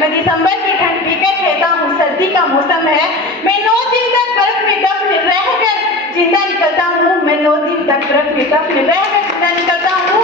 मैं दिसंबर की ठंड पीकर कहता हूँ सर्दी का मौसम है। मैं 9 दिन तक बर्फ में दफन रहकर जिंदा निकलता हूँ। मैं 9 दिन तक बर्फ में दफन रहकर जिंदा निकलता हूँ।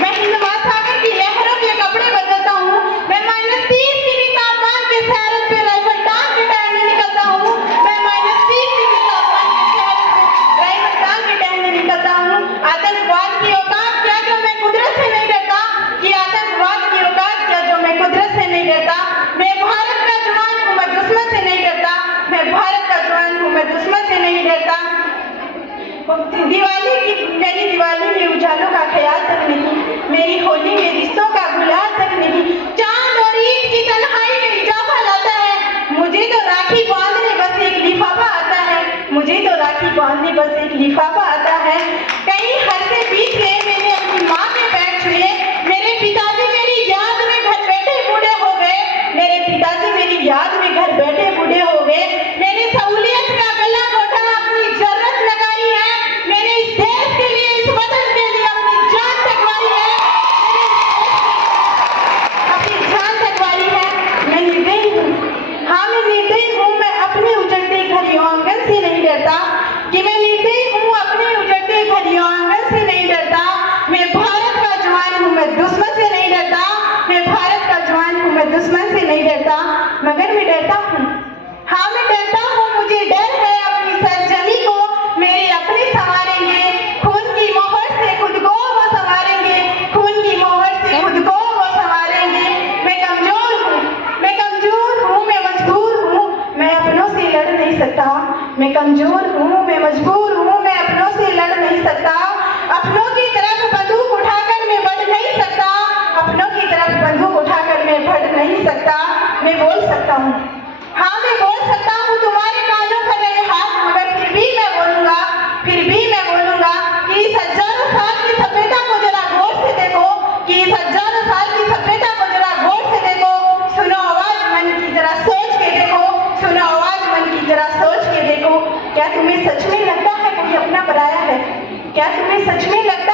मैं हिंद महासागर की लहरों के कपड़े बदलता हूँ। मैं -30 डिग्री तापमान के सैरत पे राइफल टांग के टहलने निकलता हूँ। मैं -30 डिग्री तापमान के सैरत पे राइफल टांग के टहलने निकलता हूँ। आतंकवाद की औकात क्या जो मैं कुदरत से नहीं डरता? कि आतंकवाद की औकात क्या जो मैं कुदरत से नहीं डरता? मैं भारत का जवान हूँ, मैं दुश्मन से नहीं डरता। मैं भारत का जवान हूँ, मैं दुश्मन से नहीं डरता। मेरी दिवाली में उजालों का ख्याल तक नहीं, मेरी होली में रिश्तों का गुलाल तक नहीं। चांद और ईद की तन्हाई में इजाफा लाता है। मुझे तो राखी बांधने बस एक लिफाफा आता है। मुझे तो राखी बांधने बस एक लिफाफा आता है। कई हफ्ते बीत गए, मैंने अपनी माँ के पैर छुए। मेरे पिताजी मेरी याद में घर बैठे बूढ़े हो गए। मेरे पिताजी मेरी याद में घर बैठे बूढ़े हो गए। मैंने सहूलियत का गला घोटा, अपनी जरूरत लगाई है। मैंने इस देश के लिए, इस वतन के लिए अपनी जान तकवाई है। अपनी जान तकवाई है। मैं निर्दयी हूँ, हाँ मैं निर्दयी हूँ। मैं अपने उजड़ते घरों आंगन से नहीं डरता। कि मैं निर्दयी हूँ, अपने उजड़ते घरों आंगन से नहीं डरता। मैं भारत का जवान हूँ, मैं दुश्मन से नहीं डरता। मैं भारत का जवान हूँ, मैं दुश्मन से नहीं डरता। मगर मैं डरता हूँ, हाँ मैं डरता हूँ। मुझे डर है अपनी सरजमी को मेरे अपने संवारेंगे। खून की मोहर से खुद को वो संवारेंगे। खून की मोहर से खुद को वो संवारेंगे। मैं कमजोर हूँ, मैं कमजोर हूँ, मैं मजबूर हूँ। मैं अपनों से लड़ नहीं सकता। मैं कमजोर हूँ, मैं मजबूर हूँ। मैं अपनों से लड़ नहीं सकता। अपनों की तरफ बंदूक उठाकर मैं बढ़ नहीं सकता। अपनों की तरफ बंदूक उठाकर मैं बढ़ नहीं सकता। मैं बोल सकता हूँ, हाँ मैं बोल सकता हूँ तुम्हारे कानों पर रहे हाथ। मगर फिर भी मैं बोलूंगा, फिर भी मैं बोलूंगा कि इस हजारों साल की सभ्यता को जरा गौर से देखो। कि इस हजारों साल की सभ्यता को जरा गौर से देखो। सुनो आवाज मन की, जरा सोच के देखो। सुनो आवाज मन की, जरा सोच के देखो। क्या तुम्हें सच में लगता है कोई अपना पराया है? क्या तुम्हें सच में लगता